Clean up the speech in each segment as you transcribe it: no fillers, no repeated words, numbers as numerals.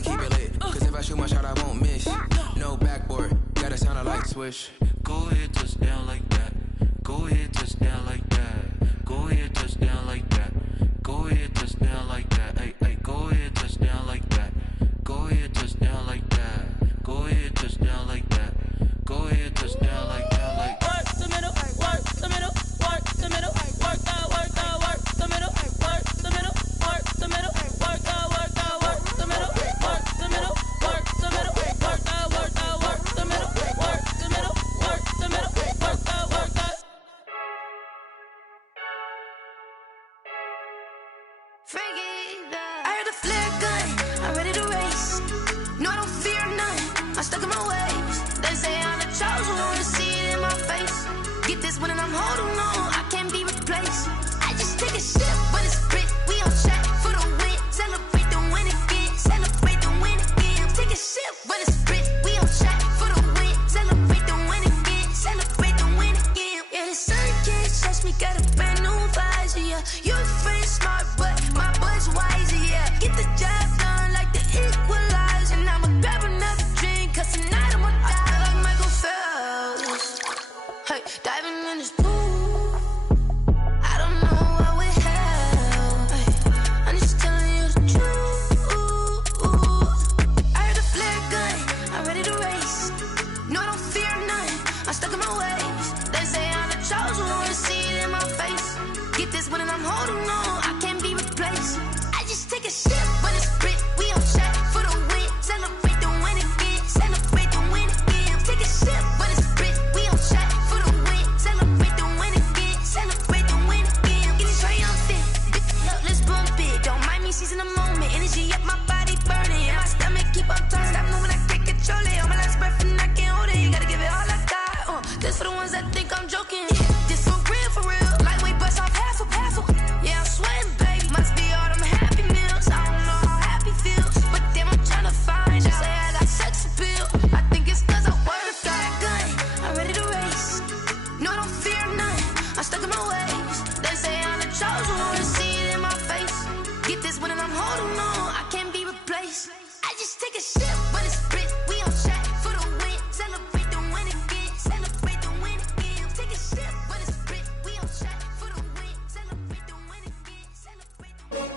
to keep it lit. Cause if I shoot my shot, I won't miss. No backboard, gotta sound a light switch. Go ahead, touchdown like that. Go ahead, touchdown like that. Go ahead, touchdown like that. Go ahead, touchdown like that. Hey, hey, go ahead, touchdown like that. Go ahead, touchdown like that. Go ahead, touchdown like that. Go ahead, touchdown like that. Like work the middle, work the middle, work the middle, work that, work the middle, work the middle, work the middle, work that, work the middle, work the middle, work the middle, work that, work the middle, work the middle, work the middle, work that, work that. I heard the flare gun, I'm ready to race. No, I don't fear none, I'm stuck in my ways. They say I'm the chosen one, see it in my face. Get this one and I'm holding on, I can't be replaced. I just take a sip, but it's grit. We on track for the win. Celebrate the win again, celebrate the win again. Take a sip, but it's grit. We on track for the win. Celebrate the win again, celebrate the win again. Yeah, the sun can't touch me, got a brand new visor, yeah. You friend smart, but my bud's wiser, yeah. Get the job done like the equalizer. And I'ma grab another drink, cause tonight I'ma die like Michael Phelps. Hey, diving in this pool, I don't know what we have. Hey, I'm just telling you the truth. I heard the flare gun, I'm ready to race. No, I don't fear none, I'm stuck in my ways. They say I'm the chosen one, see it in my face. Get this one and I'm holding on, I can't be replaced. I just take a sip, but it's grit. We on track for the win. Celebrate the win again, celebrate the win again. Take a sip, but it's grit. We on track for the win. Celebrate the win again, celebrate the win again. Getting triumphant, look, let's bump it. Don't mind me seizing the moment. Energy up, my body burning. And my stomach keep on turning. Stop moving, I can't control it. On my last breath and I can't hold it. You gotta give it all I got. This for the ones that think I'm joking. This for real, for real. Lightweight bust off half a. Yeah, I'm sweating, baby. Must be all them happy meals. I don't know how happy feels, but damn, I'm trying to find out. Say I got sex appeal. I think it's cause I work. Got a gun, I'm ready to race. No, I don't fear none, I'm stuck in my ways. They say I'm the chosen one, see it in my face. Get this one and I'm holding on, I can't be replaced. I just take a sip, but it's grit. We on track for the win. Celebrate the win again, celebrate the win again. Take a sip, but it's grit. We on track for the win. Celebrate the win again, celebrate the win.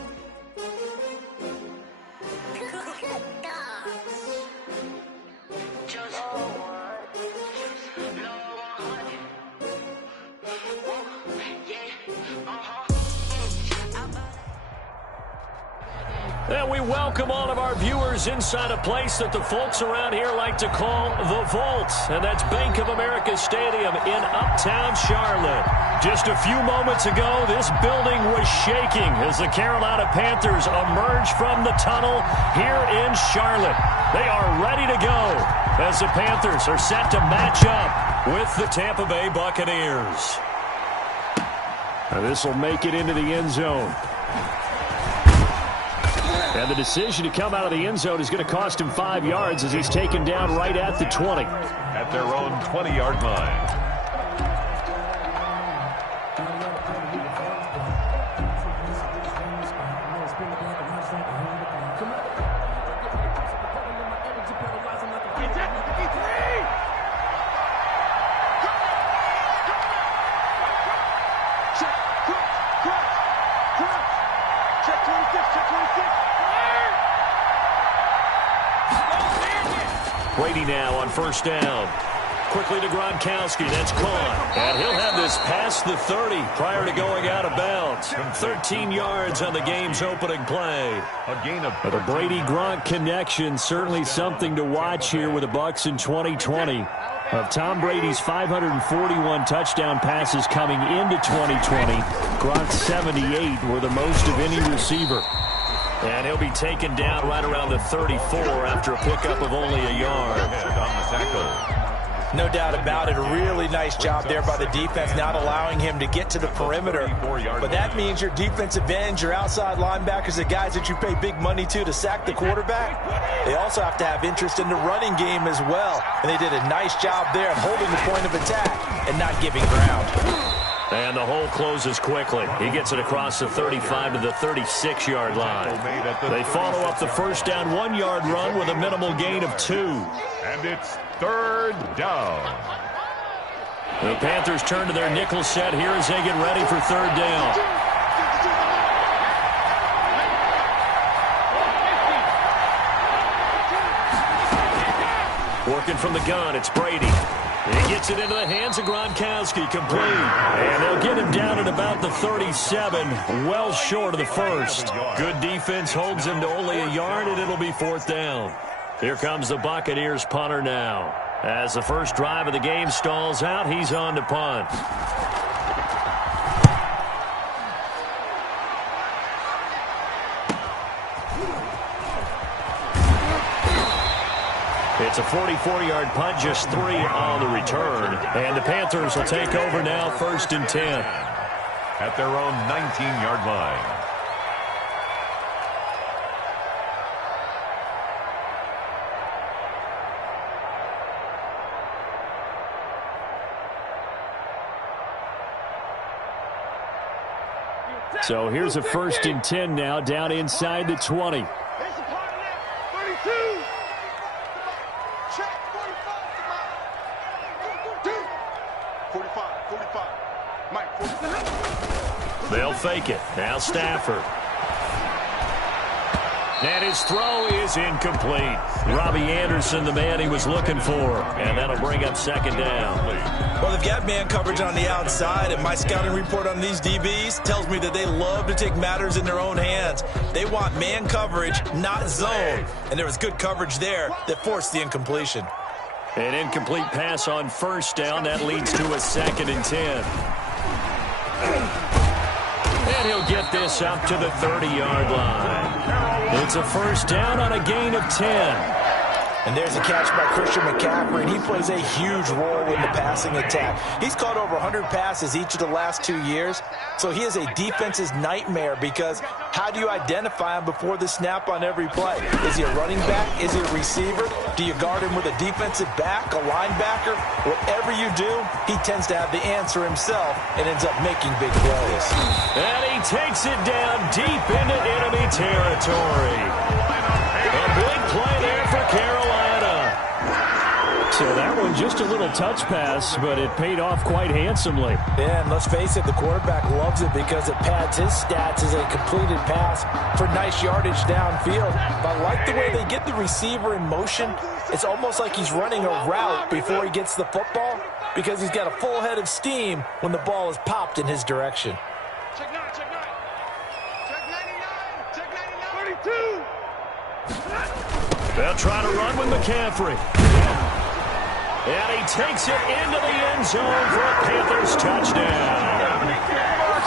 And we welcome all of our viewers inside a place that the folks around here like to call the Vault. And that's Bank of America Stadium in Uptown Charlotte. Just a few moments ago, this building was shaking as the Carolina Panthers emerged from the tunnel here in Charlotte. They are ready to go as the Panthers are set to match up with the Tampa Bay Buccaneers. And this will make it into the end zone. And the decision to come out of the end zone is going to cost him 5 yards as he's taken down right at the 20. At their own 20-yard line. Brady now on first down. Quickly to Gronkowski. That's caught. And he'll have this past the 30 prior to going out of bounds. 13 yards on the game's opening play. A gain of the Brady-Gronk connection, certainly something to watch here with the Bucs in 2020. Of Tom Brady's 541 touchdown passes coming into 2020, Gronk's 78 were the most of any receiver. And he'll be taken down right around the 34 after a pickup of only a yard. on the tackle. No doubt about it. A really nice job there by the defense, not allowing him to get to the perimeter. But that means your defensive ends, your outside linebackers, the guys that you pay big money to sack the quarterback, they also have to have interest in the running game as well. And they did a nice job there of holding the point of attack and not giving ground. And the hole closes quickly. He gets it across the 35 to the 36-yard line. They follow up the first down 1-yard run with a minimal gain of 2. And it's third down. The Panthers turn to their nickel set here as they get ready for third down. Working from the gun, it's Brady. He gets it into the hands of Gronkowski, complete. And they'll get him down at about the 37, well short of the first. Good defense holds him to only a yard, and it'll be fourth down. Here comes the Buccaneers punter now. As the first drive of the game stalls out, he's on to punt. It's a 44-yard punt, just 3 on the return. And the Panthers will take over now, first and 10. At their own 19-yard line. So here's a first and 10 now, down inside the 20. They'll fake it. Now Stafford. And his throw is incomplete. Robbie Anderson, the man he was looking for. And that'll bring up second down. Well, they've got man coverage on the outside, and my scouting report on these DBs tells me that they love to take matters in their own hands. They want man coverage, not zone. And there was good coverage there that forced the incompletion. An incomplete pass on first down. That leads to a second and 10. And he'll get this up to the 30-yard line. It's a first down on a gain of 10. And there's a catch by Christian McCaffrey, and he plays a huge role in the passing attack. He's caught over 100 passes each of the last 2 years, so he is a defense's nightmare because how do you identify him before the snap on every play? Is he a running back? Is he a receiver? Do you guard him with a defensive back, a linebacker? Whatever you do, he tends to have the answer himself and ends up making big plays. And he takes it down deep into enemy territory. A big play there for Carolina. So that one just a little touch pass, but it paid off quite handsomely. Yeah, and let's face it, the quarterback loves it because it pads his stats as a completed pass for nice yardage downfield. But I like the way they get the receiver in motion. It's almost like he's running a route before he gets the football because he's got a full head of steam when the ball is popped in his direction. Check 9, check 9. Check 99, check 99. 32. They'll try to run with McCaffrey. And he takes it into the end zone for a Panthers touchdown.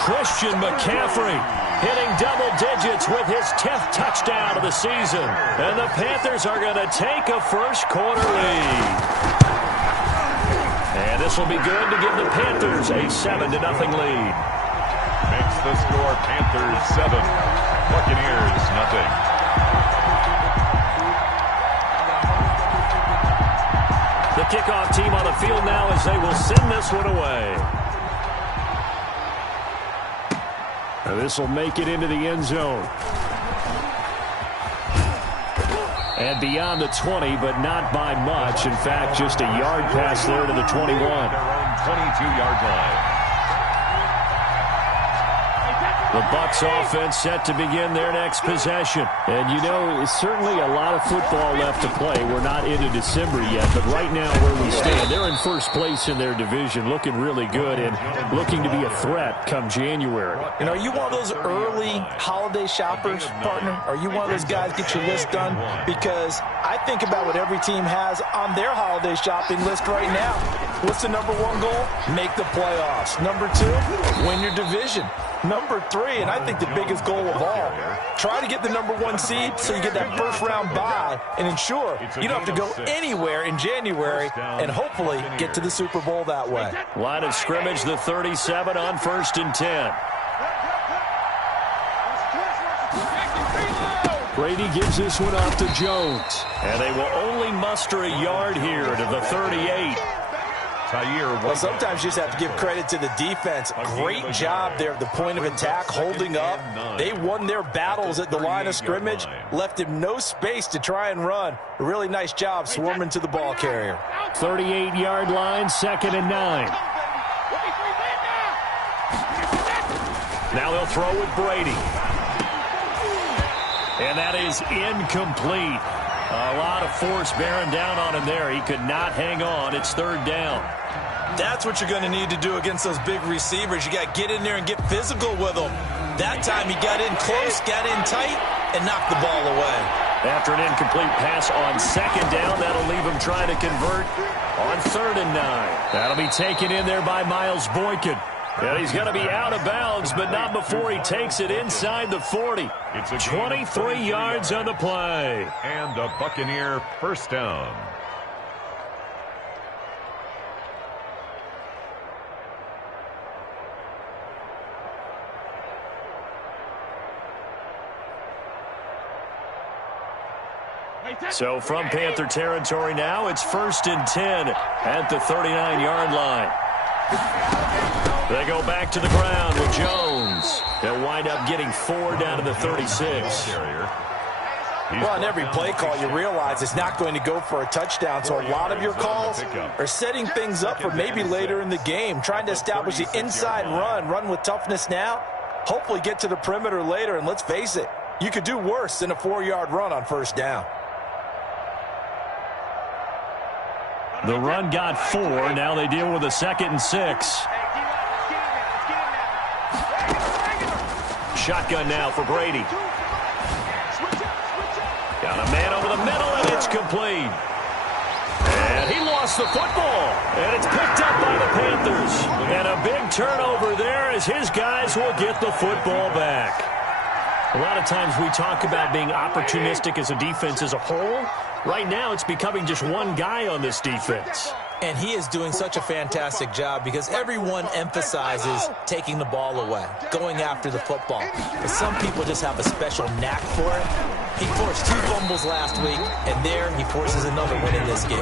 Christian McCaffrey hitting double digits with his 10th touchdown of the season. And the Panthers are going to take a first quarter lead. And this will be good to give the Panthers a 7-0 lead. Makes the score Panthers 7, Buccaneers nothing. The kickoff team on the field now as they will send this one away. And this will make it into the end zone. And beyond the 20, but not by much. In fact, just a yard pass there to the 21. Their own 22-yard line. The Bucs offense set to begin their next possession. And, you know, it's certainly a lot of football left to play. We're not into December yet, but right now where we stand, they're in first place in their division, looking really good and looking to be a threat come January. You know, are you one of those early holiday shoppers, partner? Are you one of those guys get your list done? Because I think about what every team has on their holiday shopping list right now. What's the number one goal? Make the playoffs. Number 2, win your division. Number 3, and I think the biggest goal of all, try to get the number 1 seed so you get that first round bye and ensure you don't have to go anywhere in January and hopefully get to the Super Bowl that way. Line of scrimmage, the 37 on first and 10. Brady gives this one off to Jones. And they will only muster a yard here to the 38. Well, sometimes you just have to give credit to the defense. Great job there at the point of attack, holding up. They won their battles at the line of scrimmage, left him no space to try and run. A really nice job swarming to the ball carrier. 38-yard line, 2nd and 9. Now they'll throw with Brady. And that is incomplete. A lot of force bearing down on him there. He could not hang on. It's 3rd down. That's what you're going to need to do against those big receivers. You got to get in there and get physical with them. That time he got in close, got in tight, and knocked the ball away. After an incomplete pass on 2nd down, that'll leave him trying to convert on 3rd and 9. That'll be taken in there by Miles Boykin. And he's going to be out of bounds, but not before he takes it inside the 40. It's 23 yards on the play. And a Buccaneer first down. So from Panther territory now, it's 1st and 10 at the 39-yard line. They go back to the ground with Jones. They'll wind up getting 4 down to the 36. Well, on every play call, you realize it's not going to go for a touchdown, so a lot of your calls are setting things up for maybe later in the game, trying to establish the inside run with toughness now, hopefully get to the perimeter later, and let's face it, you could do worse than a 4-yard run on 1st down. The run got 4. Now they deal with a 2nd and 6. Shotgun now for Brady. Got a man over the middle, and it's complete. And he lost the football, and it's picked up by the Panthers. And a big turnover there as his guys will get the football back. A lot of times we talk about being opportunistic as a defense as a whole. Right now, it's becoming just one guy on this defense. And he is doing such a fantastic job because everyone emphasizes taking the ball away, going after the football. But some people just have a special knack for it. He forced 2 fumbles last week, and there he forces another one in this game.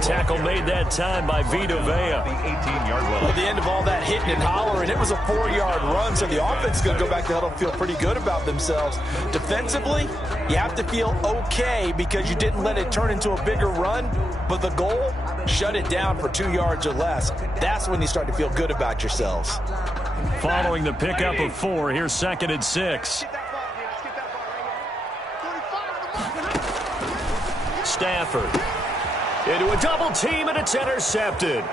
Tackle made that time by Vita Vea. At the end of all that hitting and hollering, it was a 4-yard run, so the offense is going to go back to huddle and feel pretty good about themselves. Defensively, you have to feel okay because you didn't let it turn into a bigger run, but the goal, shut it down for 2 yards or less. That's when you start to feel good about yourselves. Following the pickup of 4, here's 2nd and 6. Stafford into a double team, and it's intercepted.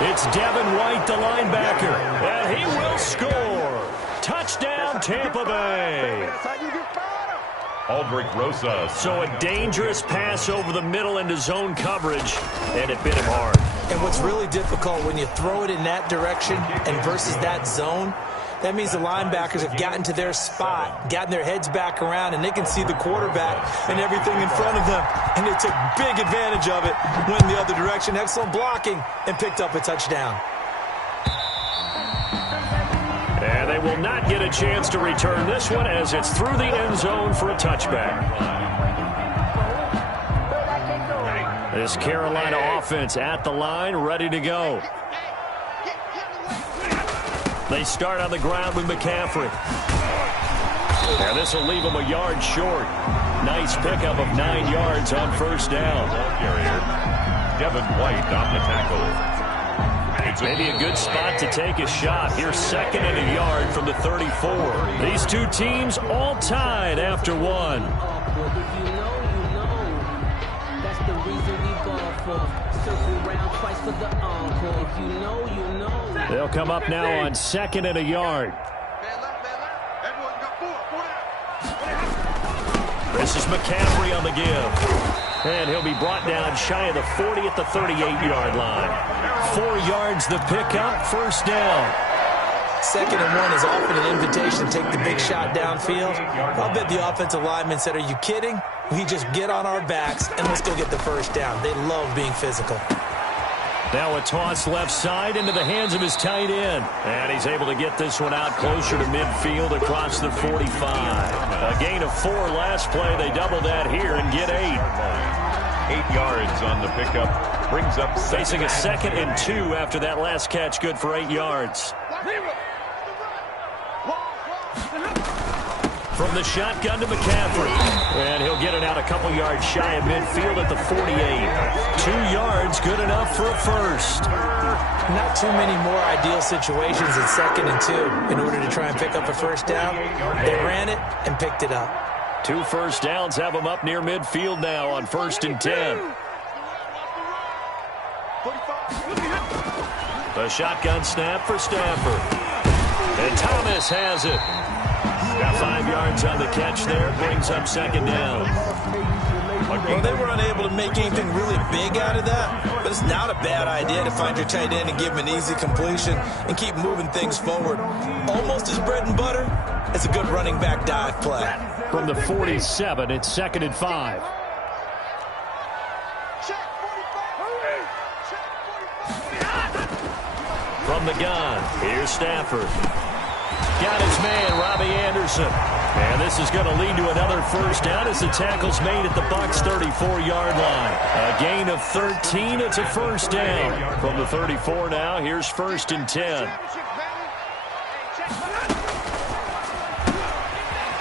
It's Devin White, the linebacker, and he will score. Touchdown, Tampa Bay. Aldrich Rosas. So a dangerous pass over the middle into zone coverage, and it bit him hard. And what's really difficult when you throw it in that direction and versus that zone, that means the linebackers have gotten to their spot, gotten their heads back around, and they can see the quarterback and everything in front of them. And they took big advantage of it, went the other direction, excellent blocking, and picked up a touchdown. And they will not get a chance to return this one as it's through the end zone for a touchback. This Carolina offense at the line, ready to go. They start on the ground with McCaffrey. And this will leave them a yard short. Nice pickup of 9 yards on 1st down. Carrier, Devin White on the tackle. Maybe a good spot to take a shot. Here's 2nd and a yard from the 34. These 2 teams all tied after 1. That's the reason we go for. Circle round twice for the encore. If you know, you know. They'll come up now on 2nd and a yard. This is McCaffrey on the give. And he'll be brought down shy of the 40 at the 38-yard line. 4 yards the pickup, 1st down. 2nd and 1 is often an invitation to take the big shot downfield. I'll bet the offensive linemen said, are you kidding? We just get on our backs and let's go get the 1st down. They love being physical. Now a toss left side into the hands of his tight end. And he's able to get this one out closer to midfield across the 45. A gain of 4 last play. They double that here and get 8. 8 yards on the pickup. Brings up facing a 2nd and 2 after that last catch, good for 8 yards. From the shotgun to McCaffrey. And he'll get it out a couple yards shy of midfield at the 48. 2 yards, good enough for a first. Not too many more ideal situations in 2nd and 2 in order to try and pick up a first down. They ran it and picked it up. 2 first downs have them up near midfield now on 1st and 10. The shotgun snap for Stafford. And Thomas has it. Got 5 yards on the catch there. Brings up 2nd down. Well, they were unable to make anything really big out of that, but it's not a bad idea to find your tight end and give him an easy completion and keep moving things forward. Almost his bread and butter. It's a good running back dive play. From the 47, it's 2nd and 5. From the gun, here's Stafford. Got his man, Robbie Anderson. And this is going to lead to another first down as the tackle's made at the Bucs' 34-yard line. A gain of 13, it's a first down. From the 34 now, here's 1st and 10.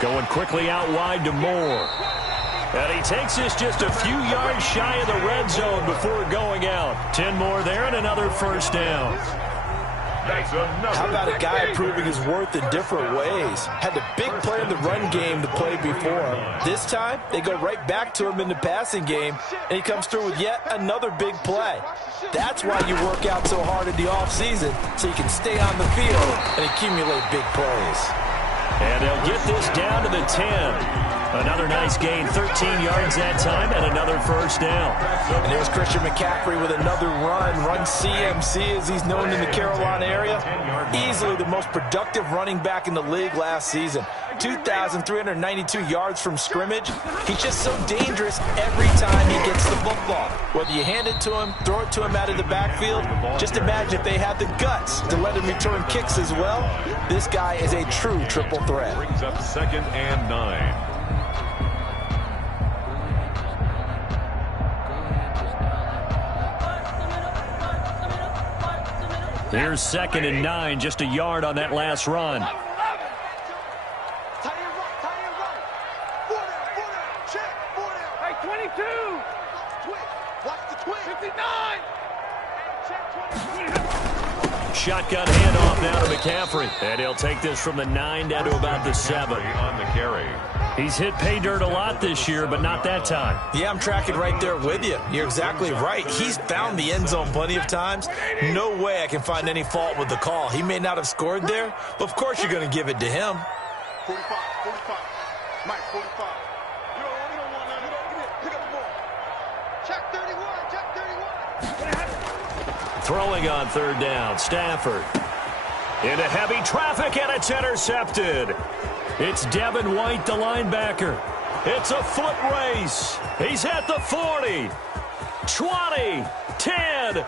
Going quickly out wide to Moore. And he takes this just a few yards shy of the red zone before going out. 10 more there and another first down. How about a guy proving his worth in different ways? Had a big play in the run game to play before. This time, they go right back to him in the passing game, and he comes through with yet another big play. That's why you work out so hard in the offseason, so you can stay on the field and accumulate big plays. And they'll get this down to the 10. Another nice gain, 13 yards that time, and another first down. And there's Christian McCaffrey with another run CMC as he's known in the Carolina area. Easily the most productive running back in the league last season. 2,392 yards from scrimmage. He's just so dangerous every time he gets the football. Whether you hand it to him, throw it to him out of the backfield, just imagine if they had the guts to let him return kicks as well. This guy is a true triple threat. Brings up 2nd and 9. Here's 2nd and 9, just a yard on that last run. Hey, 22. Watch the twist. 59. Shotgun handoff now to McCaffrey. And he'll take this from the 9 down to about the 7. On the carry. He's hit pay dirt a lot this year, but not that time. Yeah, I'm tracking right there with you. You're exactly right. He's found the end zone plenty of times. No way I can find any fault with the call. He may not have scored there, but of course you're going to give it to him. 45. Mike, 45. You don't want none of that. Pick up the ball. Check 31. Throwing on 3rd down, Stafford. Into heavy traffic, and it's intercepted. It's Devin White, the linebacker. It's a foot race. He's at the 40, 20, 10,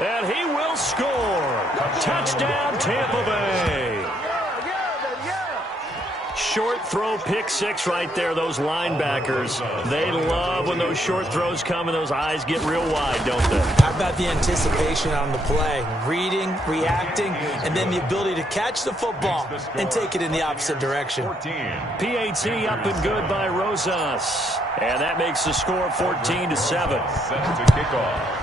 and he will score. Touchdown, Tampa Bay. Short throw, pick 6 right there, those linebackers. They love when those short throws come and those eyes get real wide, don't they? How about the anticipation on the play? Reading, reacting, and then the ability to catch the football and take it in the opposite direction. PAT up and good by Rosas. And that makes the score 14-7. Set to kick off.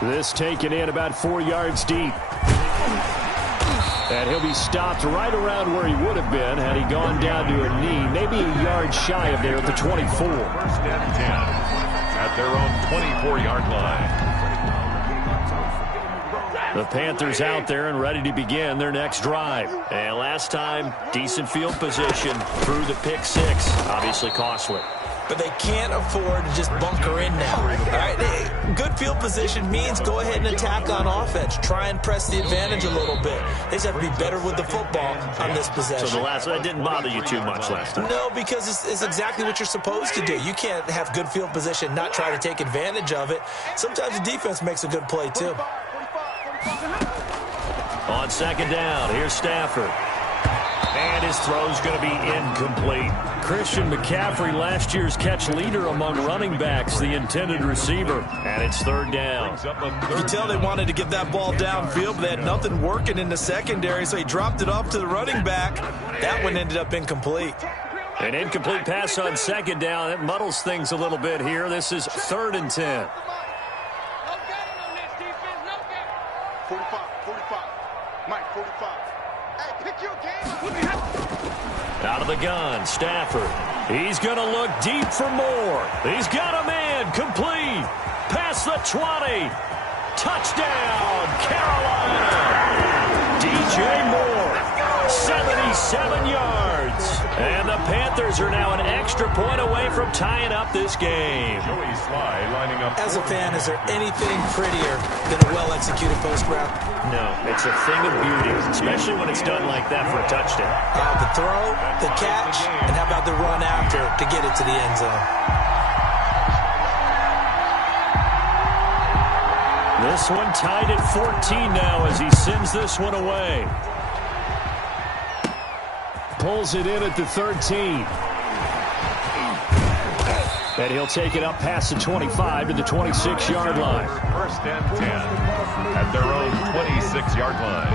This taken in about 4 yards deep. And he'll be stopped right around where he would have been had he gone down to a knee, maybe a yard shy of there at the 24. 1st and 10 at their own 24-yard line. The Panthers out there and ready to begin their next drive. And last time, decent field position through the pick 6. Obviously costly. But they can't afford to just bunker in now. All right? Good field position means go ahead and attack on offense. Try and press the advantage a little bit. They just have to be better with the football on this possession. So the last one didn't bother you too much last time? No, because it's exactly what you're supposed to do. You can't have good field position, not try to take advantage of it. Sometimes the defense makes a good play, too. On 2nd down, here's Stafford. And his throw's going to be incomplete. Christian McCaffrey, last year's catch leader among running backs, the intended receiver. And it's third down. You can tell they wanted to get that ball downfield, but they had nothing working in the secondary, so he dropped it off to the running back. That one ended up incomplete. An incomplete pass on second down. That muddles things a little bit here. This is 3rd and 10. 45. Mike, 45. Hey, pick your game. Out of the gun, Stafford. He's going to look deep for more. He's got a man. Complete. Past the 20. Touchdown, Carolina. DJ Moore, 77 yards. And the Panthers are now an extra point away from tying up this game. Joey Sly lining up. As a fan, is there anything prettier than a well-executed post route? No, it's a thing of beauty, especially when it's done like that for a touchdown. The throw, the catch, and how about the run after to get it to the end zone? This one tied at 14 now as he sends this one away. Pulls it in at the 13. And he'll take it up past the 25 to the 26-yard line. 1st and 10 at their own 26-yard line.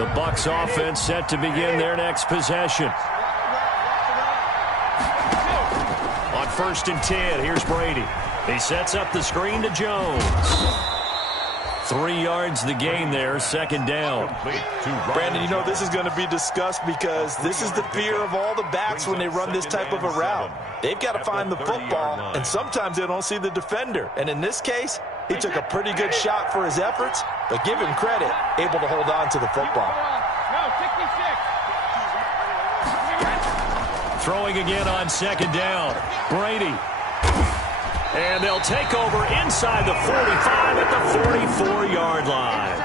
The Bucs offense set to begin their next possession. On 1st and 10, here's Brady. He sets up the screen to Jones. 3 yards the gain there, 2nd down. Brandon, you know this is going to be discussed because this is the fear of all the backs when they run this type of a route. They've got to find the football, and sometimes they don't see the defender. And in this case, he took a pretty good shot for his efforts, but give him credit, able to hold on to the football. Throwing again on 2nd down. Brady. And they'll take over inside the 45 at the 44-yard line.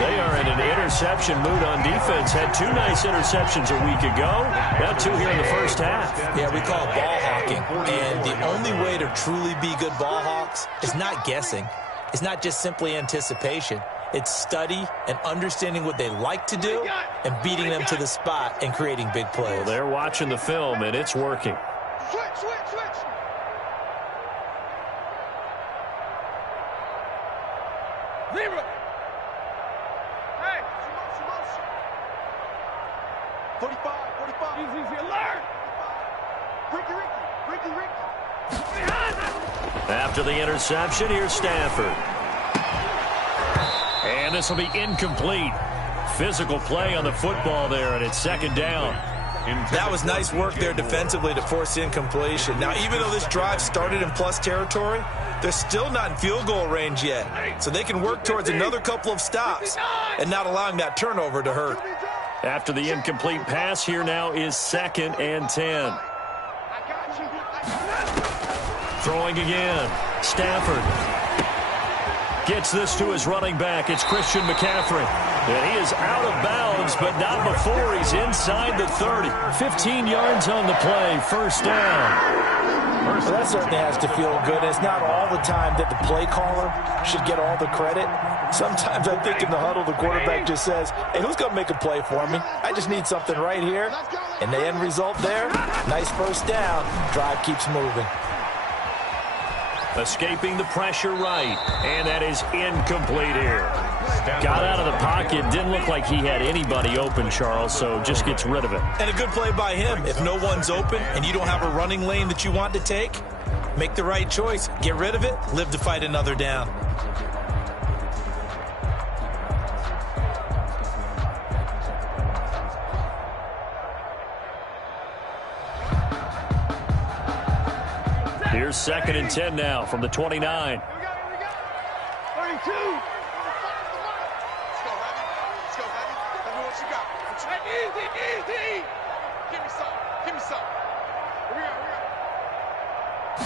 They are in an interception mood on defense. Had 2 nice interceptions a week ago. Now 2 here in the first half. Yeah, we call it ball hawking. And the only way to truly be good ball hawks is not guessing. It's not just simply anticipation. It's study and understanding what they like to do and beating them to the spot and creating big plays. Well, they're watching the film, and it's working. Switch. Zero. Hey, motion. 45. Easy, alert. Ricky. After the interception, here's Stafford. And this will be incomplete. Physical play on the football there, and it's 2nd down. That was nice work there defensively to force incompletion. Now, even though this drive started in plus territory, they're still not in field goal range yet. So they can work towards another couple of stops and not allowing that turnover to hurt. After the incomplete pass, here now is 2nd and 10. Throwing again. Stafford gets this to his running back. It's Christian McCaffrey. And he is out of bounds, but not before he's inside the 30. 15 yards on the play. 1st down. Well, that certainly has to feel good. It's not all the time that the play caller should get all the credit. Sometimes I think in the huddle, the quarterback just says, hey, who's going to make a play for me? I just need something right here. And the end result there, nice 1st down. Drive keeps moving. Escaping the pressure right. And that is incomplete here. Got out of the pocket. Didn't look like he had anybody open, Charles, so just gets rid of it. And a good play by him. If no one's open and you don't have a running lane that you want to take, make the right choice. Get rid of it. Live to fight another down. Here's 2nd and 10 now from the 29. 32. Let's go, Heavy. Tell me what you got. Easy. Give me some. Here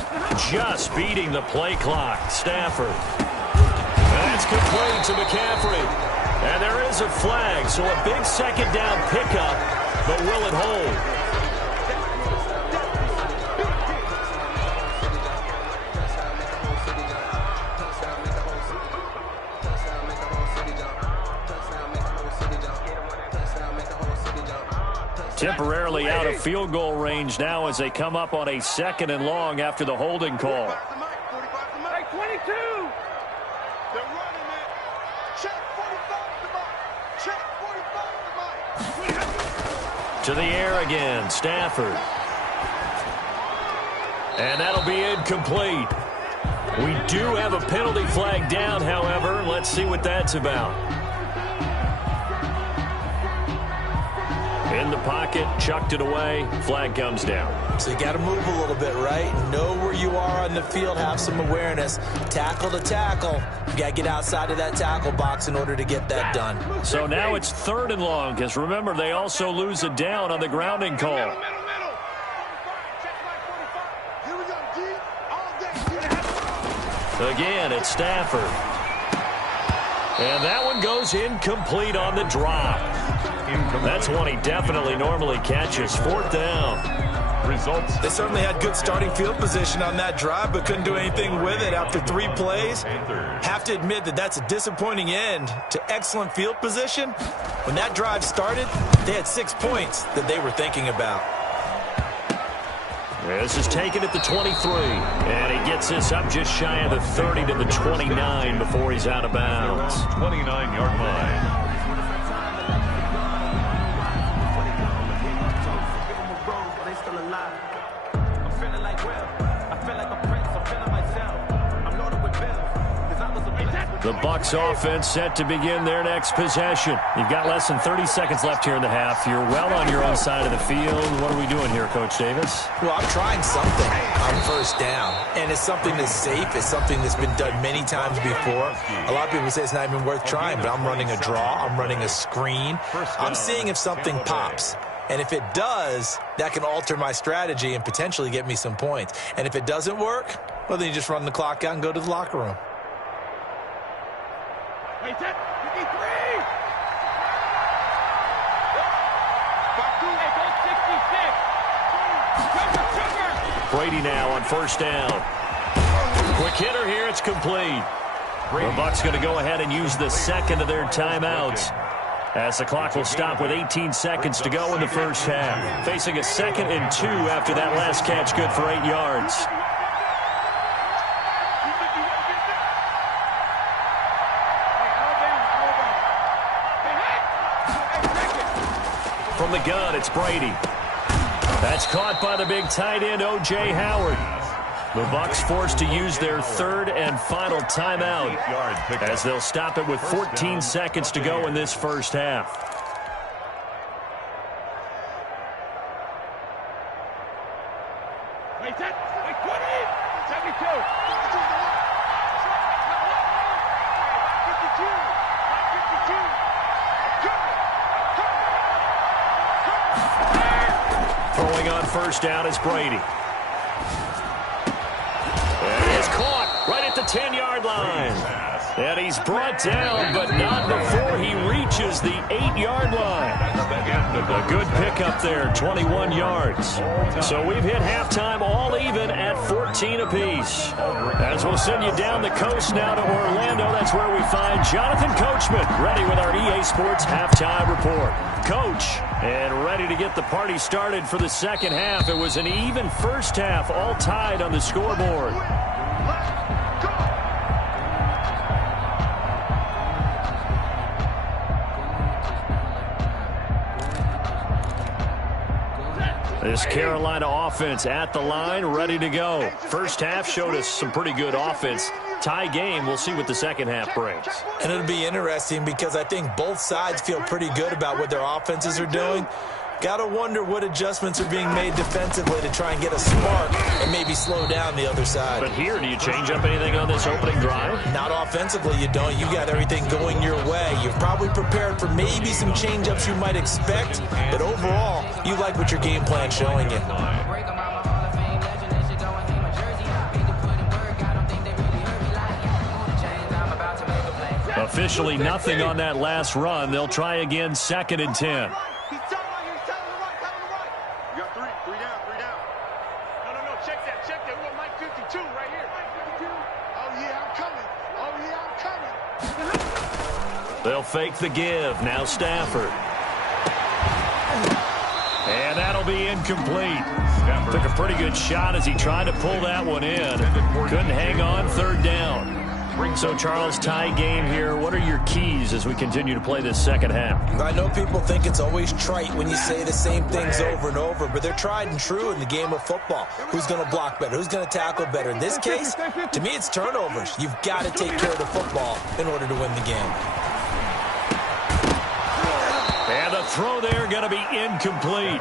we go. Just beating the play clock. Stafford. That's complete to McCaffrey. And there is a flag, so a big 2nd down pickup, but will it hold? Temporarily out of field goal range now as they come up on a 2nd and long after the holding call. Hey, 22. They're running it. Check 45 to Mike. Check 45 to Mike. To the air again, Stafford. And that'll be incomplete. We do have a penalty flag down, however. Let's see what that's about. In the pocket, chucked it away, flag comes down. So you got to move a little bit, right? Know where you are on the field, have some awareness. Tackle to tackle. You got to get outside of that tackle box in order to get that done. So now it's 3rd and long, because remember, they also lose a down on the grounding call. Again, it's Stafford. And that one goes incomplete on the drop. That's one he definitely normally catches. 4th down. Results. They certainly had good starting field position on that drive, but couldn't do anything with it after 3 plays. Have to admit that that's a disappointing end to excellent field position. When that drive started, they had 6 points that they were thinking about. This is taken at the 23, and he gets this up just shy of the 30 to the 29 before he's out of bounds. 29-yard line. The Bucs offense set to begin their next possession. You've got less than 30 seconds left here in the half. You're well on your own side of the field. What are we doing here, Coach Davis? Well, I'm trying something on 1st down, and it's something that's safe. It's something that's been done many times before. A lot of people say it's not even worth trying, but I'm running a draw. I'm running a screen. I'm seeing if something pops. And if it does, that can alter my strategy and potentially get me some points. And if it doesn't work, well, then you just run the clock out and go to the locker room. Brady now on 1st down. Quick hitter here. It's complete. The Bucs going to go ahead and use the 2nd of their timeouts, as the clock will stop with 18 seconds to go in the 1st half. Facing a 2nd and 2 after that last catch, good for 8 yards. From the gun, it's Brady. That's caught by the big tight end, O.J. Howard. The Bucs forced to use their 3rd and final timeout, as they'll stop it with 14 seconds to go in this 1st half. Throwing on 1st down is Brady. And he is caught right at the 10-yard line. And he's brought down, but not before he reaches the 8-yard line. A good pickup there, 21 yards. So we've hit halftime all even at 14 apiece. As we'll send you down the coast now to Orlando, that's where we find Jonathan Coachman, ready with our EA Sports halftime report. Coach, and ready to get the party started for the 2nd half. It was an even 1st half, all tied on the scoreboard. This Carolina offense at the line, ready to go. 1st half showed us some pretty good offense. Tie game, we'll see what the 2nd half brings. And it'll be interesting because I think both sides feel pretty good about what their offenses are doing. Got to wonder what adjustments are being made defensively to try and get a spark and maybe slow down the other side. But here, do you change up anything on this opening drive? Not offensively, you don't. You got everything going your way. You've probably prepared for maybe some change-ups you might expect, but overall, you like what your game plan's showing you. Officially nothing on that last run. They'll try again, 2nd and 10. They'll fake the give. Now Stafford. And that'll be incomplete. Took a pretty good shot as he tried to pull that one in. Couldn't hang on, third down. So, Charles, tie game here. What are your keys as we continue to play this second half? I know people think it's always trite when you say the same things over and over, but they're tried and true in the game of football. Who's going to block better? Who's going to tackle better? In this case, to me, it's turnovers. You've got to take care of the football in order to win the game. And the throw there going to be incomplete.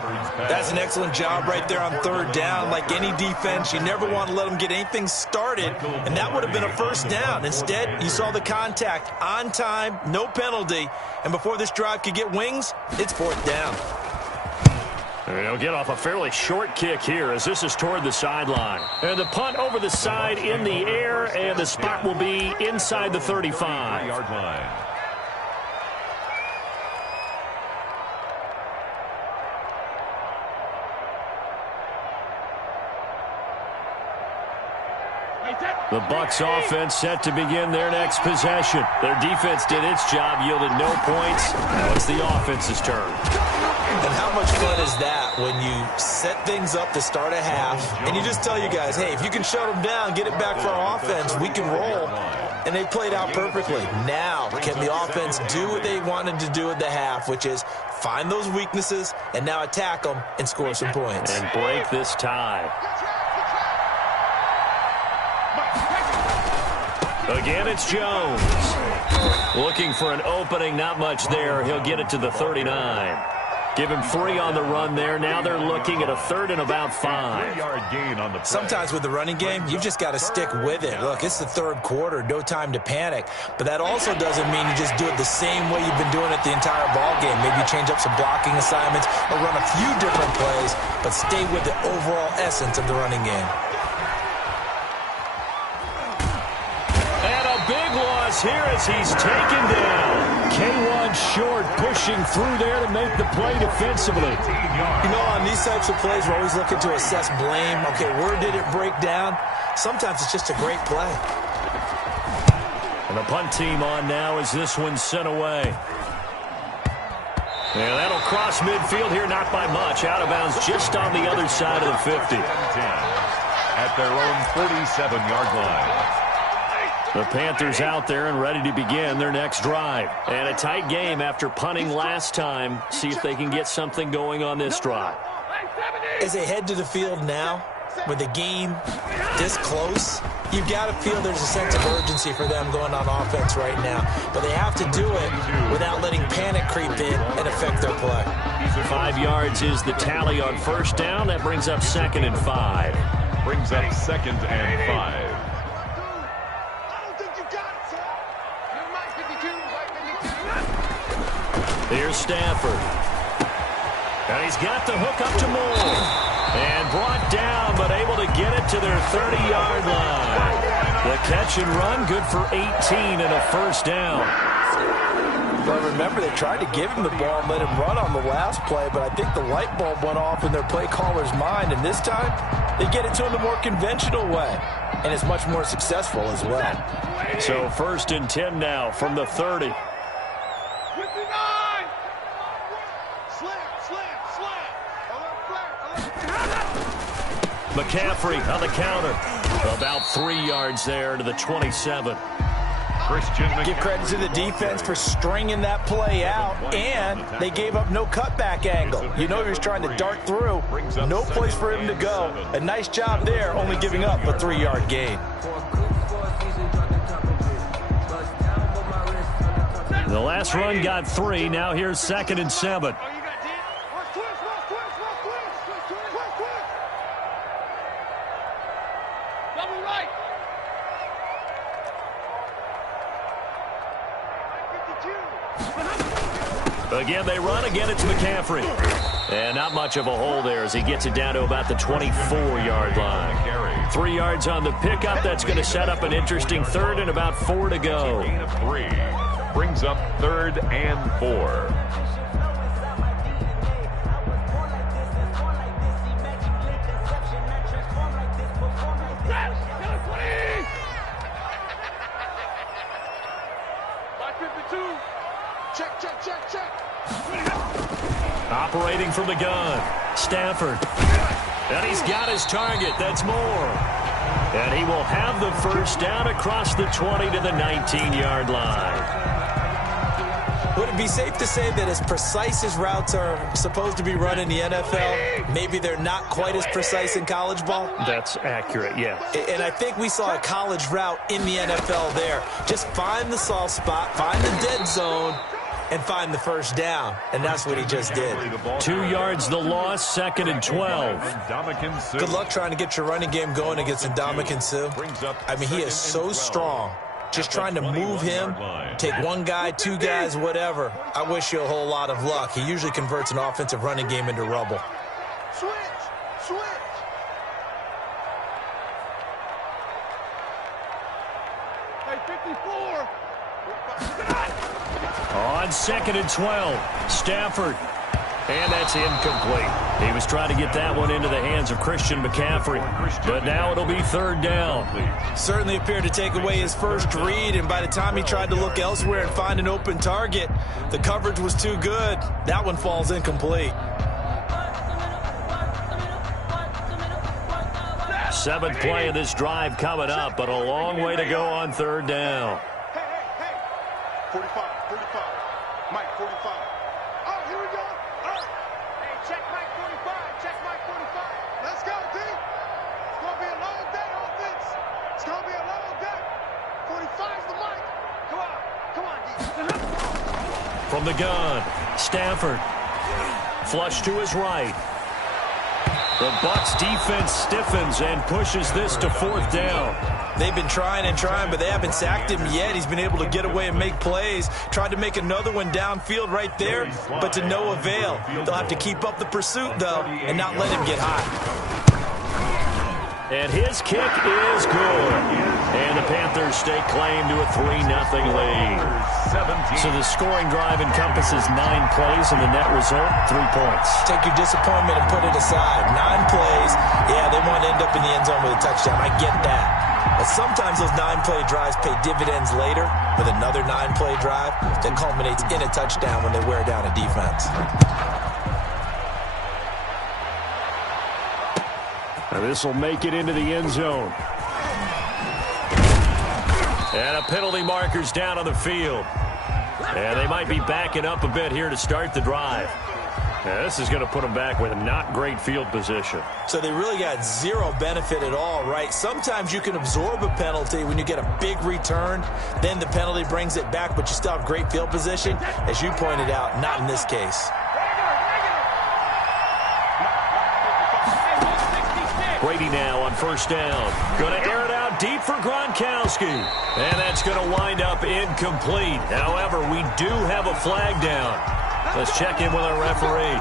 That's an excellent job right there on third down. Like any defense, you never want to let them get anything started, and that would have been a first down. Instead, you saw the contact on time, no penalty, and before this drive could get wings, it's fourth down. They'll get off a fairly short kick here as this is toward the sideline. And the punt over the side in the air, and the spot will be inside the 35-yard line. The Bucs offense set to begin their next possession. Their defense did its job, yielded no points. Now it's the offense's turn. And how much fun is that when you set things up to start a half, and you just tell you guys, hey, if you can shut them down, get it back for our offense, we can roll. And they played out perfectly. Now, can the offense do what they wanted to do at the half, which is find those weaknesses and now attack them and score some points. And break this tie. Again, it's Jones. Looking for an opening, not much there. He'll get it to the 39. Give him 3 on the run there. Now they're looking at a third and about 5. Sometimes with the running game, you've just got to stick with it. Look, it's the third quarter, no time to panic. But that also doesn't mean you just do it the same way you've been doing it the entire ball game. Maybe you change up some blocking assignments or run a few different plays, but stay with the overall essence of the running game. Big loss here as he's taken down. K1 short, pushing through there to make the play defensively. You know, on these types of plays, we're always looking to assess blame. Okay, where did it break down? Sometimes it's just a great play. And the punt team on now as this one's sent away. And that'll cross midfield here, not by much. Out of bounds just on the other side of the 50. At their own 47-yard line. The Panthers out there and ready to begin their next drive. And a tight game after punting last time. See if they can get something going on this drive. As they head to the field now, with the game this close, you've got to feel there's a sense of urgency for them going on offense right now. But they have to do it without letting panic creep in and affect their play. 5 yards is the tally on first down. That brings up 2nd and 5. Brings up 2nd and 5. Here's Stafford. And he's got the hook up to Moore. And brought down, but able to get it to their 30-yard line. The catch and run, good for 18 and a first down. But remember, they tried to give him the ball and let him run on the last play, but I think the light bulb went off in their play caller's mind, and this time they get it to him the more conventional way, and it's much more successful as well. So 1st and 10 now from the 30. McCaffrey on the counter. About 3 yards there to the 27. Give credit to the defense for stringing that play out, and they gave up no cutback angle. You know he was trying to dart through. No place for him to go. A nice job there, only giving up a 3-yard gain. The last run got 3. Now here's 2nd and 7. Again, they run. Again, it's McCaffrey. And not much of a hole there as he gets it down to about the 24-yard line. 3 yards on the pickup. That's going to set up an interesting third and about 4 to go. Brings up 3rd and 4. waiting from the gun. Stafford. And he's got his target. That's more. And he will have the first down across the 20 to the 19-yard line. Would it be safe to say that as precise as routes are supposed to be run in the NFL, maybe they're not quite as precise in college ball? That's accurate, yeah. And I think we saw a college route in the NFL there. Just find the soft spot, find the dead zone, and find the first down. And that's what he just did. 2 yards the loss, 2nd and 12. Good luck trying to get your running game going against Ndamukong Suh. I mean, he is so strong. Just trying to move him, take one guy, two guys, whatever. I wish you a whole lot of luck. He usually converts an offensive running game into rubble. Switch. Hey, 54. On 2nd and 12, Stafford. And that's incomplete. He was trying to get that one into the hands of Christian McCaffrey. But now it'll be 3rd down. Certainly appeared to take away his first read, and by the time he tried to look elsewhere and find an open target, the coverage was too good. That one falls incomplete. 7th play of this drive coming up, but a long way to go on 3rd down. Hey. 45. Mike, 45. Oh, here we go. Check Mike 45. Let's go, D. It's going to be a long day, offense. It's going to be a long day. 45's the mic. Come on, D. From the gun, Stafford. Flush to his right. The Bucs defense stiffens and pushes this to 4th down. They've been trying, but they haven't sacked him yet. He's been able to get away and make plays. Tried to make another one downfield right there, but to no avail. They'll have to keep up the pursuit, though, and not let him get hot. And his kick is good. And the Panthers stake claim to a 3-0 lead. So the scoring drive encompasses 9 plays, and the net result, 3 points. Take your disappointment and put it aside. 9 plays. Yeah, they want to end up in the end zone with a touchdown. I get that. But sometimes those 9-play drives pay dividends later with another 9-play drive that culminates in a touchdown when they wear down a defense. Now this will make it into the end zone. And a penalty marker's down on the field. And they might be backing up a bit here to start the drive. Now this is going to put them back with a not great field position. So they really got zero benefit at all, right? Sometimes you can absorb a penalty when you get a big return. Then the penalty brings it back, but you still have great field position. As you pointed out, not in this case. Brady now on 1st down. Going to air it out deep for Gronkowski. And that's going to wind up incomplete. However, we do have a flag down. Let's check in with our referee.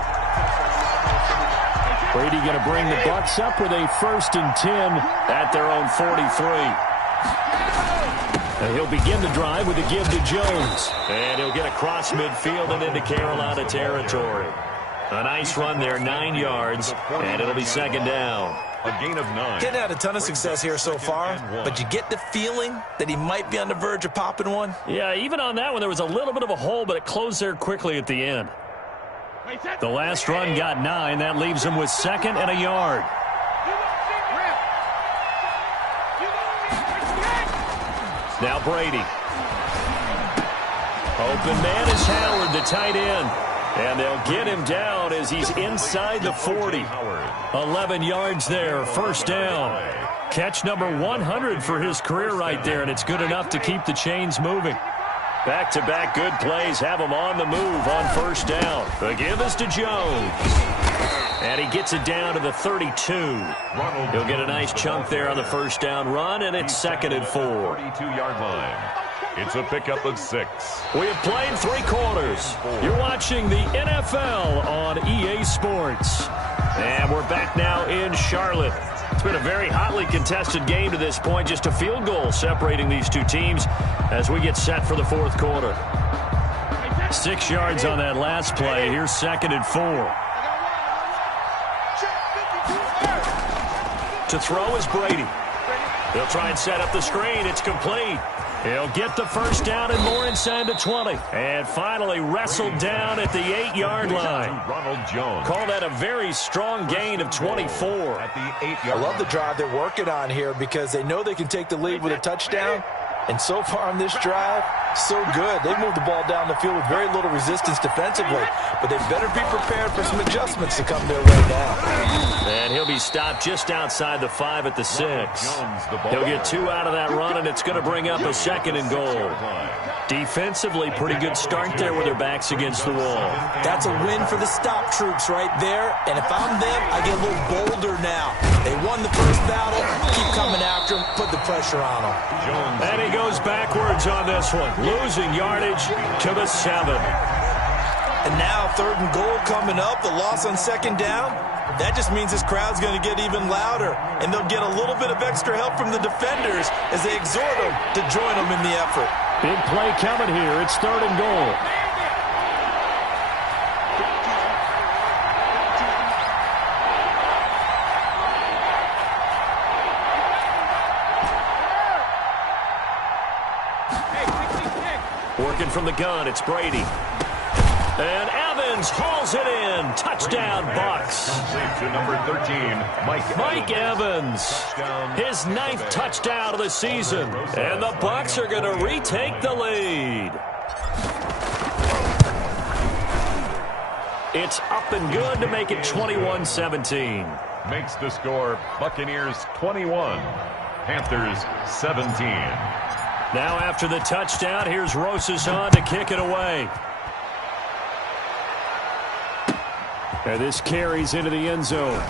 Brady going to bring the Bucs up with a 1st and 10 at their own 43. And he'll begin the drive with a give to Jones. And he'll get across midfield and into Carolina territory. A nice run there, 9 yards, and it'll be 2nd down. A gain of 9. Didn't have a ton of success here so far, but you get the feeling that he might be on the verge of popping one. Yeah, even on that one, there was a little bit of a hole, but it closed there quickly at the end. The last run got 9. That leaves him with 2nd and a yard. Now Brady. Open man is Howard, the tight end. And they'll get him down as he's inside the 40. 11 yards there, 1st down. Catch number 100 for his career right there, and it's good enough to keep the chains moving. Back-to-back good plays have him on the move on 1st down. The give is to Jones. And he gets it down to the 32. He'll get a nice chunk there on the 1st down run, and it's 2nd and 4. 42-yard line. It's a pickup of 6. We have played 3 quarters. You're watching the NFL on EA Sports. And we're back now in Charlotte. It's been a very hotly contested game to this point. Just a field goal separating these two teams as we get set for the 4th quarter. 6 yards on that last play. Here's 2nd and 4. To throw is Brady. They'll try and set up the screen. It's complete. He'll get the first down and more inside the 20. And finally wrestled down at the 8-yard line. Ronald Jones. Call that a very strong gain of 24. At the 8-yard I love the drive they're working on here because they know they can take the lead with a touchdown. And so far on this drive, so good. They moved the ball down the field with very little resistance defensively. But they better be prepared for some adjustments to come their way now. And he'll be stopped just outside the 5 at the 6. He'll get 2 out of that run, and it's going to bring up a 2nd and goal. Defensively, pretty good start there with their backs against the wall. That's a win for the stop troops right there. And if I'm them, I get a little bolder now. They won the first battle. Keep coming after them. Put the pressure on them. And he goes backwards on this one, losing yardage to the 7. And now 3rd and goal coming up. The loss on 2nd down. That just means this crowd's going to get even louder. And they'll get a little bit of extra help from the defenders as they exhort them to join them in the effort. Big play coming here. It's 3rd and goal. Working from the gun, it's Brady. And Evans hauls it in. Touchdown, Bucks. To number 13, Mike Evans. His 9th touchdown of the season. And the Bucks are going to retake the lead. It's up and good to make it 21-17. Makes the score Buccaneers 21, Panthers 17. Now after the touchdown, here's Rosas on to kick it away. And this carries into the end zone.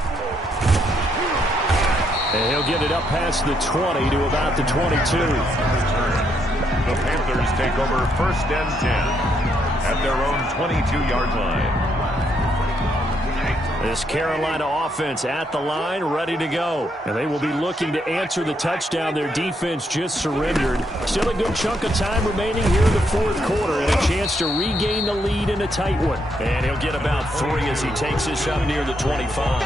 And he'll get it up past the 20 to about the 22. The Panthers take over 1st and 10 at their own 22-yard line. This Carolina offense at the line, ready to go. And they will be looking to answer the touchdown their defense just surrendered. Still a good chunk of time remaining here in the 4th quarter and a chance to regain the lead in a tight one. And he'll get about 3 as he takes this up near the 25.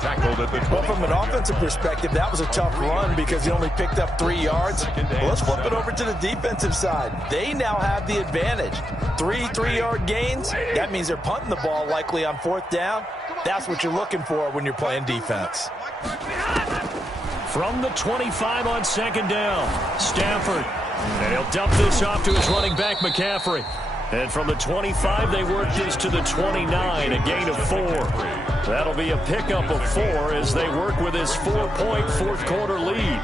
Tackled at the 20. Well, from an offensive perspective, that was a tough run because he only picked up 3 yards. Well, let's flip it over to the defensive side. They now have the advantage. 3 3-yard gains. That means they're punting the ball likely on 4th down. That's what you're looking for when you're playing defense. From the 25 on 2nd down, Stafford. And he'll dump this off to his running back, McCaffrey. And from the 25, they work this to the 29, a gain of 4. That'll be a pickup of 4 as they work with his 4-point 4th quarter lead.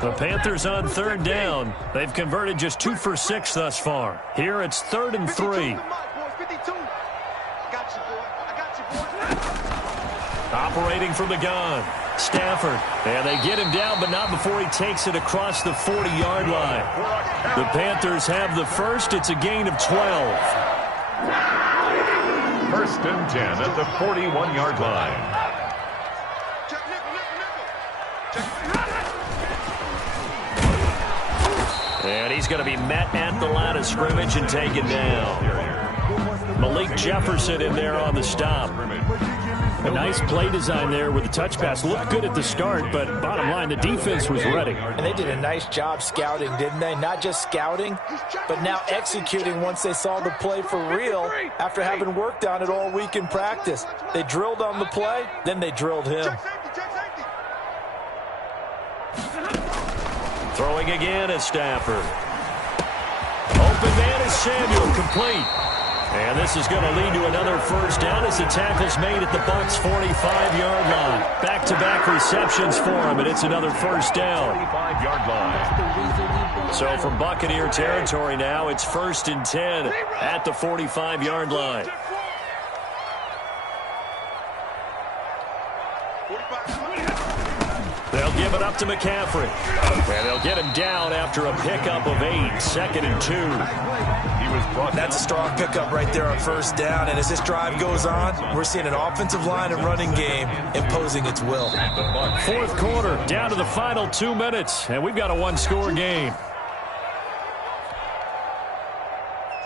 The Panthers on 3rd down. They've converted just 2 for 6 thus far. Here it's 3rd and 3. Operating from the gun, Stafford. And they get him down, but not before he takes it across the 40-yard line. The Panthers have the first. It's a gain of 12. 1st and 10 at the 41-yard line. And he's going to be met at the line of scrimmage and taken down. Malik Jefferson in there on the stop. A nice play design there with the touch pass. Looked good at the start, but bottom line, the defense was ready. And they did a nice job scouting, didn't they? Not just scouting, but now executing once they saw the play for real after having worked on it all week in practice. They drilled on the play, then they drilled him. Throwing again is Stafford. Open man is Samuel, complete. And this is going to lead to another first down as the tackle's made at the Bucs' 45-yard line. Back-to-back receptions for him, and it's another first down. 45-yard line. So from Buccaneer territory now, it's 1st and 10 at the 45-yard line. They'll give it up to McCaffrey. And they'll get him down after a pickup of 8, 2nd and 2. That's a strong pickup right there on 1st down. And as this drive goes on, we're seeing an offensive line and running game imposing its will. 4th quarter, down to the final 2 minutes. And we've got a 1-score game.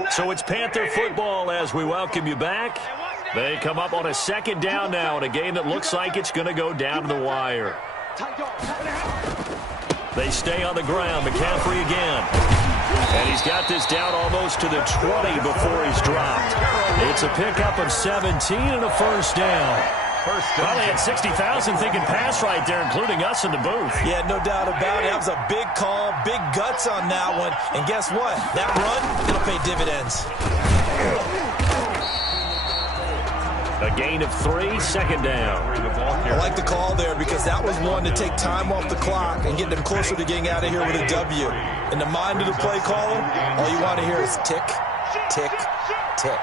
So it's Panther football as we welcome you back. They come up on a second down now in a game that looks like it's going to go down to the wire. They stay on the ground. McCaffrey again. And he's got this down almost to the 20 before he's dropped. It's a pickup of 17 and a first down. Well, they had 60,000 thinking pass right there, including us in the booth. Yeah, no doubt about it. That was a big call, big guts on that one. And guess what? That run, it'll pay dividends. A gain of 3, second down. I like the call there because that was one to take time off the clock and get them closer to getting out of here with a W. In the mind of the play caller, all you want to hear is tick, tick, tick.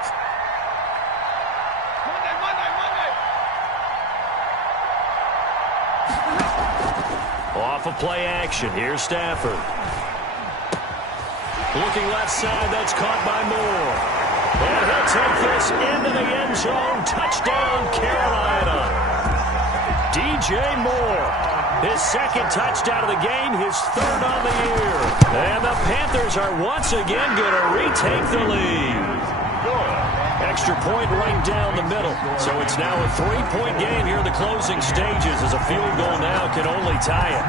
Off of play action. Here's Stafford. Looking left side. That's caught by Moore. And he'll take this into the end zone. Touchdown, Carolina. DJ Moore. His second touchdown of the game. His third on the year. And the Panthers are once again going to retake the lead. Extra point right down the middle. So it's now a 3-point game here in the closing stages as a field goal now can only tie it.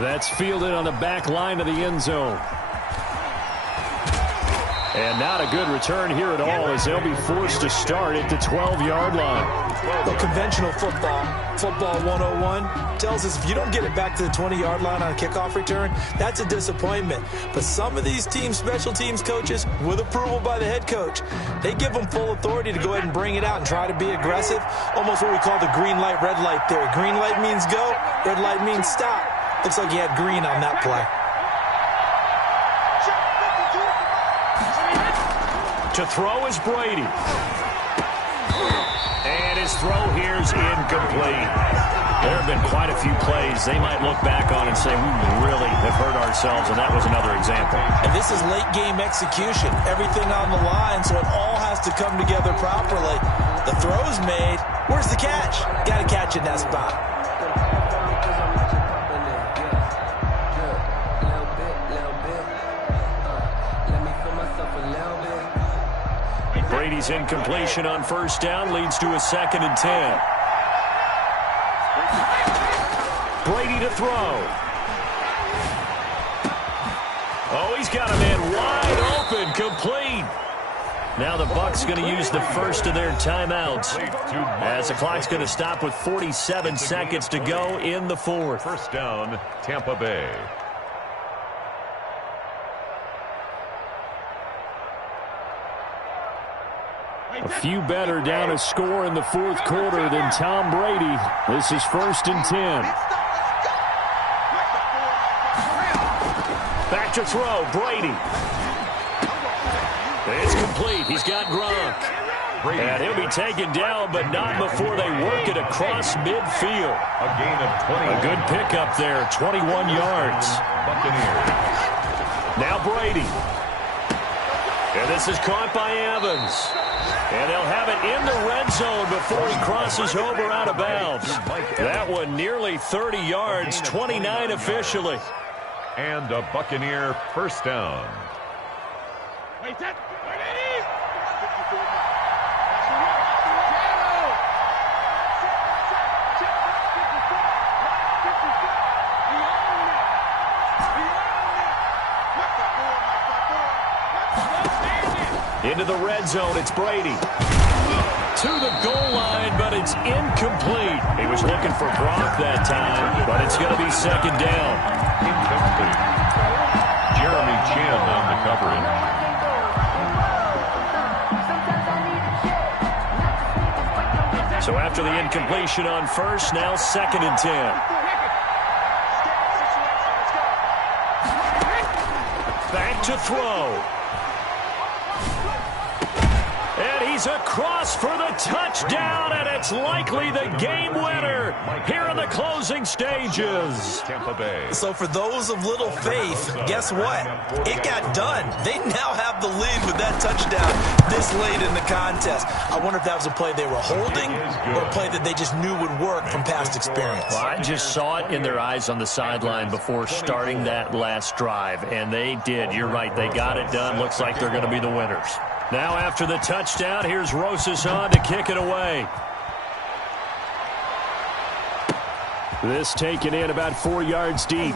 That's fielded on the back line of the end zone. And not a good return here at all as they'll be forced to start at the 12-yard line. Well, conventional football 101, tells us if you don't get it back to the 20-yard line on a kickoff return, that's a disappointment. But some of these special teams coaches, with approval by the head coach, they give them full authority to go ahead and bring it out and try to be aggressive. Almost what we call the green light, red light theory. Green light means go, red light means stop. Looks like he had green on that play. To throw is Brady. And his throw here is incomplete. There have been quite a few plays they might look back on and say, we really have hurt ourselves, and that was another example. And this is late-game execution. Everything on the line, so it all has to come together properly. The throw's made. Where's the catch? Got to catch in that spot. Brady's incompletion on first down leads to a 2nd and 10. Brady to throw. Oh, he's got a man wide open, complete. Now the Bucs going to use the first of their timeouts as the clock's going to stop with 47 seconds to go in the fourth. First down, Tampa Bay. A few better down a score in the fourth quarter than Tom Brady. This is 1st and 10. Back to throw, Brady. It's complete. He's got Gronk. And he'll be taken down, but not before they work it across midfield. A gain of 20. A good pickup there, 21 yards. Buccaneers. Now Brady. And this is caught by Evans. And they'll have it in the red zone before he crosses over out of bounds. That one nearly 30 yards, 29 officially. And a Buccaneer first down. Into the red zone, it's Brady. To the goal line, but it's incomplete. He was looking for Gronk that time, but it's going to be 2nd down. Incomplete. Jeremy Chin on the coverage. So after the incompletion on first, now 2nd and 10. Back to throw. And he's He's across for the touchdown, and it's likely the game winner here in the closing stages. Tampa Bay. So for those of little faith, guess what? It got done. They now have the lead with that touchdown this late in the contest. I wonder if that was a play they were holding or a play that they just knew would work from past experience. Well, I just saw it in their eyes on the sideline before starting that last drive, and they did. You're right. They got it done. Looks like they're going to be the winners. Now after the touchdown, here's Rosas on to kick it away. This taken in about 4 yards deep.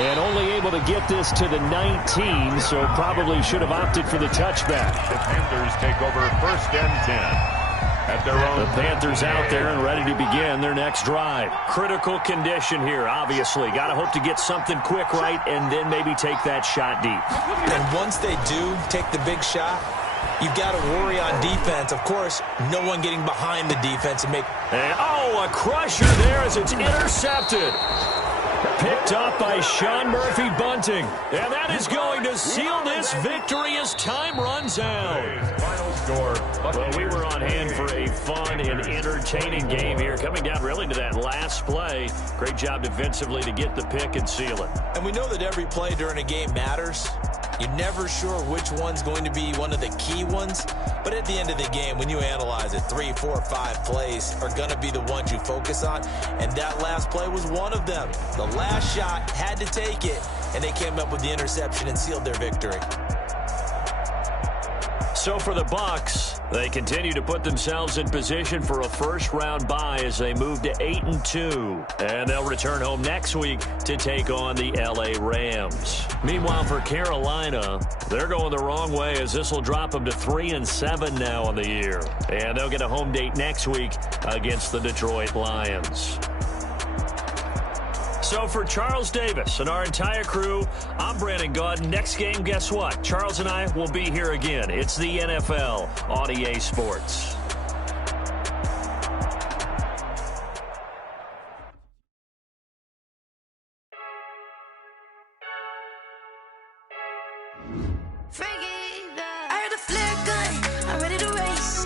And only able to get this to the 19, so probably should have opted for the touchback. The Panthers take over 1st and 10. At their own. The Panthers out there and ready to begin their next drive. Critical condition here, obviously. Got to hope to get something quick right and then maybe take that shot deep. And once they do take the big shot, you've got to worry on defense. Of course, no one getting behind the defense and make... And, oh, a crusher there as it's intercepted. Picked up by Sean Murphy Bunting. And that is going to seal this victory as time runs out. Final score. Well, we were on hand for a fun and entertaining game here. Coming down really to that last play. Great job defensively to get the pick and seal it. And we know that every play during a game matters. You're never sure which one's going to be one of the key ones. But at the end of the game, when you analyze it, 3, 4, 5 plays are going to be the ones you focus on. And that last play was one of them. The last shot had to take it, and they came up with the interception and sealed their victory. So for the Bucs, they continue to put themselves in position for a first-round bye as they move to 8-2. And they'll return home next week to take on the L.A. Rams. Meanwhile, for Carolina, they're going the wrong way as this will drop them to 3-7 now on the year. And they'll get a home date next week against the Detroit Lions. So for Charles Davis and our entire crew, I'm Brandon Gaudin. Next game, guess what? Charles and I will be here again. It's the NFL on EA Sports. I heard a flare gun, I'm ready to race.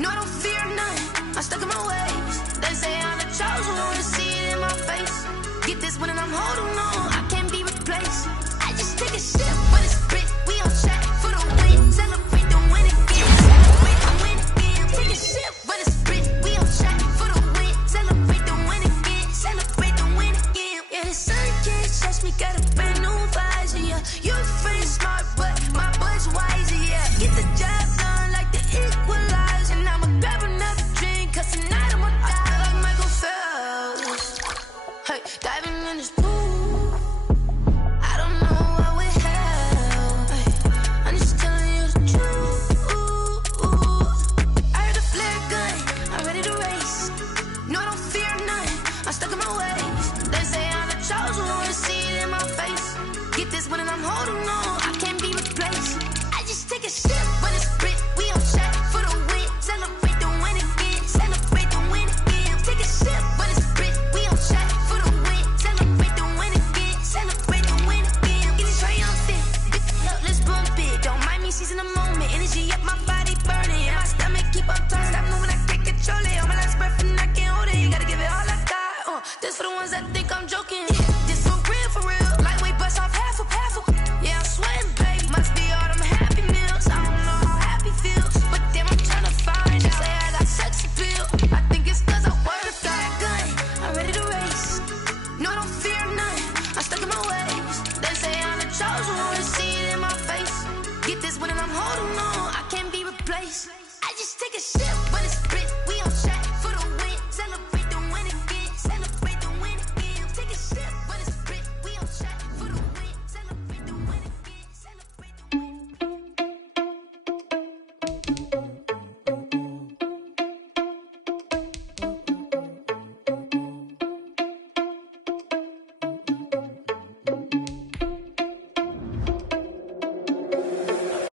No, I don't fear none, I'm stuck in my ways. They say I'm the chosen one, see it in my face. Get this one and I'm holding on, I can't be replaced. I just take a sip, but it's spit. We on track for the win, celebrate the win again. Celebrate the win again. Take a sip, but it's spit. We on track for the win, celebrate the win again. Celebrate the win again. Yeah, the sun can't touch me, got a brand new visor. Yeah, you're pretty smart, but my butt's wiser. Yeah, get the job done like the equalizer. And I'ma grab another drink, 'cause tonight I'ma die like Michael Phelps. Hey, diving in this pool.